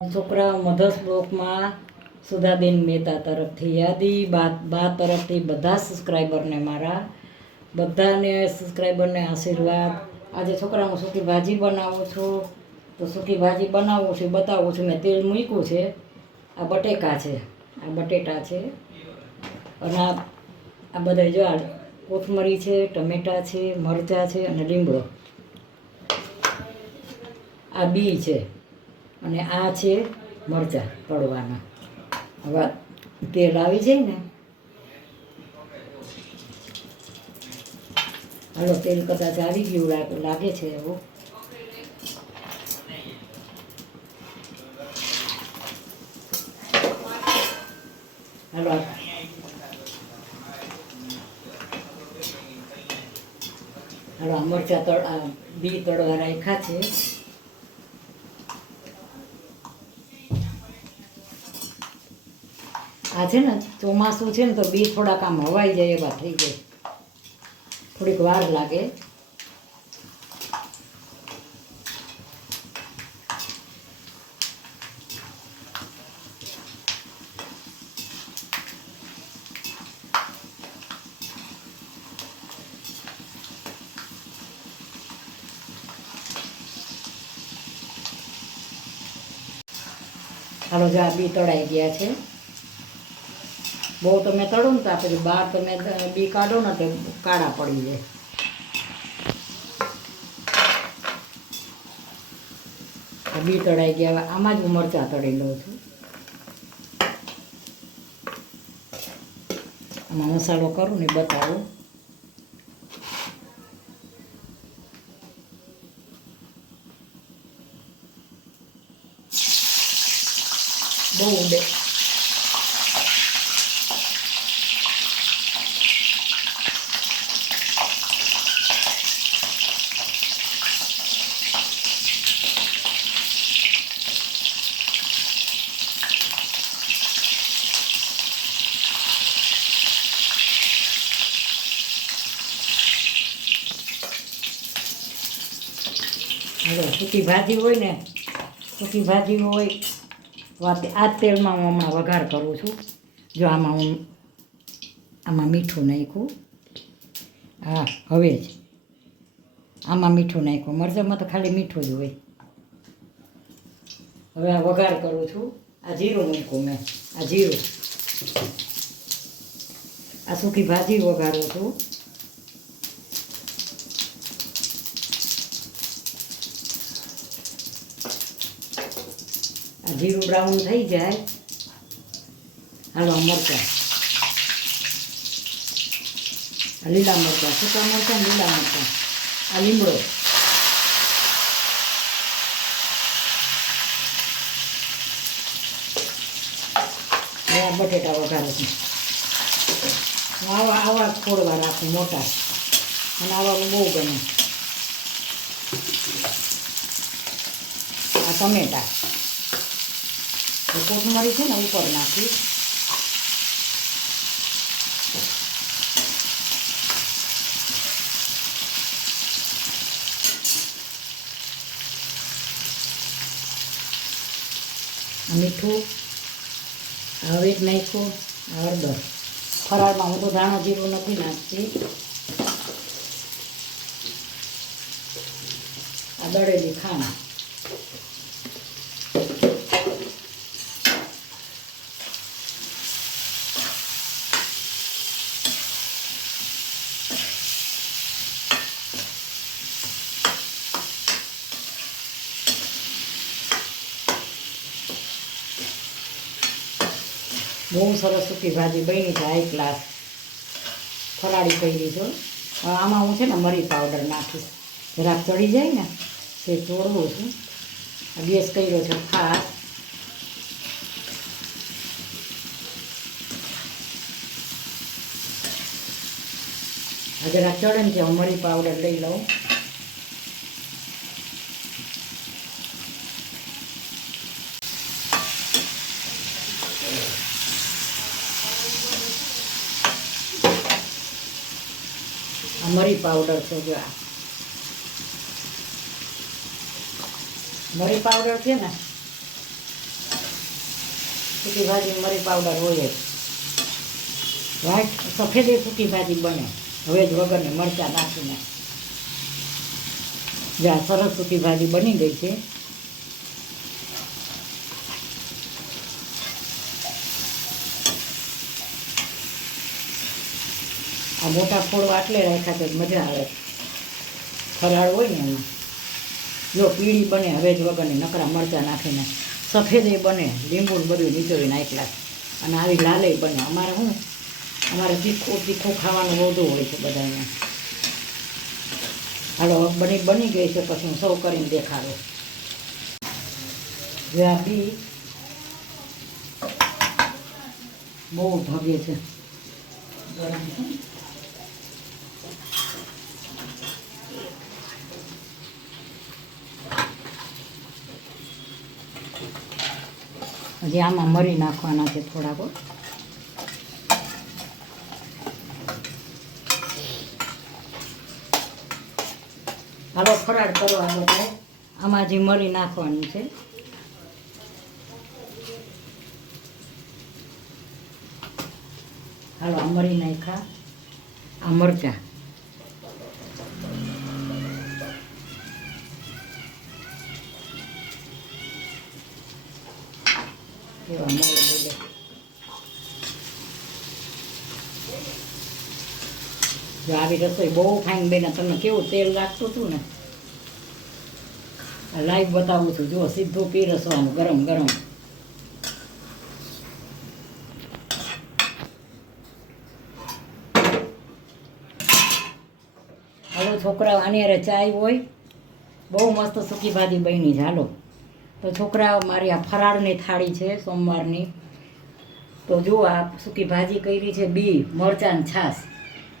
છોકરા મધર્સ બ્લોકમાં સુધાબેન મહેતા તરફથી યાદી બા તરફથી બધા સબસ્ક્રાઈબરને મારા બધાને સબસ્ક્રાઈબરને આશીર્વાદ. આજે છોકરા હું સૂકી ભાજી બનાવું છું, તો સૂકી ભાજી બનાવું છું બતાવું છું. મેં તેલ મૂક્યું છે. આ બટેકા છે, આ બટેટા છે, અને આ બધા જો આ કોથમરી છે, ટમેટાં છે, મરચાં છે અને લીમડો. આ બી છે અને આ છે મરચાં તળવાના. હવે તેલ આવી જાય ને, હાલો તેલ કદાચ આવી ગયું લાગે છે એવું. હાલો હાલો આ મરચાં બી તળવા રાખ્યા છે. આ છે ને ચોમાસું છે ને તો બી થોડાક આમ હવાઈ જાય એવા થઈ જાય, થોડીક વાર લાગે. હાલો જો આ બી તળાઈ ગયા છે. બહુ તમે તળો ને તો આપણે બહાર તમે બી કાઢો ને તો કાળા પડી જાય. બી તળાઈ ગયા. આમાં જ હું મરચાં તળી લઉં છું. આમાં મસાલો કરું ને બતાવું. બહુ ઉડે. સૂકી ભાજી હોય ને, સૂકી ભાજી હોય આ જ તેલમાં હું હમણાં વઘાર કરું છું. જો આમાં મીઠું નાખ્યું. હા હવે જ આમાં મીઠું નાખ્યું. મરચાંમાં તો ખાલી મીઠું જ હોય. હવે આ વઘાર કરું છું. આ જીરું મૂક્યું મેં. આ જીરું, આ સૂકી ભાજી વઘારું છું. જીરું બ્રાઉન થઈ જાય. હાલો મરચાં, લીલા મરચાં, સૂકા મરચાં, લીલા મરચાં, આ લીમડો, આ બટેટા વઘારું છું. હું આવા ફોડવા રાખું મોટા, અને આવા બહુ ગમે. આ ટમેટા, કોથમરી છે ને ઉપર નાખી. મીઠું હવે જ નાખ્યું. હળદર. ફરાળમાં હું તો ધાણા જીરું નથી નાખતી. આ દળેલી ખાંડ. બહુ સરસ સૂકી ભાજી બની છે, હાઈ ક્લાસ. ફરાળી કરી છું. હવે આમાં હું છે ને મરી પાવડર નાખીશ. જરાક ચડી જાય ને તે ચોળવું છું. ગેસ કર્યો છે ખાસ. જરાક ચડે ને હું મરી પાવડર લઈ લઉં. મરી પાવડર છે જો આ મરી પાવડર છે ને સૂકી ભાજી મરી પાવડર હોય જ. વ્હાઈટ સફેદે સૂકી ભાજી બને હવે જ વગરની મરચાં નાખીને. જ્યાં સરસ સૂકી ભાજી બની ગઈ છે. આ મોટા ફોડવા એટલે રાખ્યા તો મજા આવે. ફરાળ હોય ને એમાં જો પીળી બને હવે જ વગરની નકરા મરચાં નાખીને. સફેદે બને લીંબુ બધું નીચોવી નાખ્યા. અને આવી લાલે બને. અમારે તીખું ખાવાનું વધુ હોય છે બધાને. હાલો બની ગઈ છે. પછી હું સૌ કરીને દેખાડું. જે આ બી બહુ ભાગે છે ગરમ છે. હજી આમાં મરી નાખવાના છે થોડાક. હાલો ફરાળ કરવા બદલે આમાં હજી મરી નાખવાની છે. હાલો આ મરી નાખ્યા. આ મરચાં કેવા મોડે બોલે. જો આવી રસોઈ બહુ ફાઇન બને. તમને કેવું તેલ લાગતું હતું ને. લાઈવ બતાવું છું. જો સીધું પીરસવાનું ગરમ ગરમ. હાલો છોકરાઓ આની હારે ચાય હોય. બહુ મસ્ત સૂકી ભાજી બની છે. હાલો તો છોકરાઓ મારી આ ફરાળની થાળી છે સોમવારની. તો જો આ સૂકી ભાજી કરી છે બી મરચાં છાશ.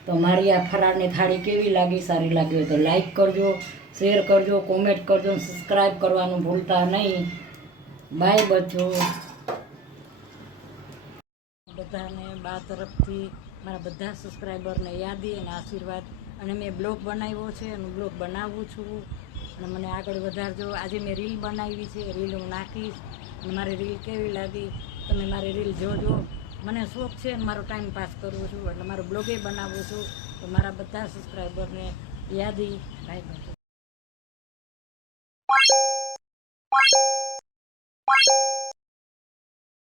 તો મારી આ ફરાળની થાળી કેવી લાગી? સારી લાગી હોય તો લાઈક કરજો, શેર કરજો, કોમેન્ટ કરજો, સબસ્ક્રાઈબ કરવાનું ભૂલતા નહીં. બાય બચ્ચો. બધાને બા તરફથી મારા બધા સબસ્ક્રાઈબરને યાદી અને આશીર્વાદ. અને મેં બ્લોગ બનાવ્યો છે અને બ્લોગ બનાવું છું. અને મને આગળ વધારજો. આજે મેં રીલ બનાવી છે. રીલ હું નાખીશ. અને મારી રીલ કેવી લાગી તમે મારી રીલ જોજો. મને શોખ છે અને મારો ટાઈમ પાસ કરું છું એટલે મારો બ્લોગે બનાવું છું. તો મારા બધા સબસ્ક્રાઈબરને યાદી. Bye bye.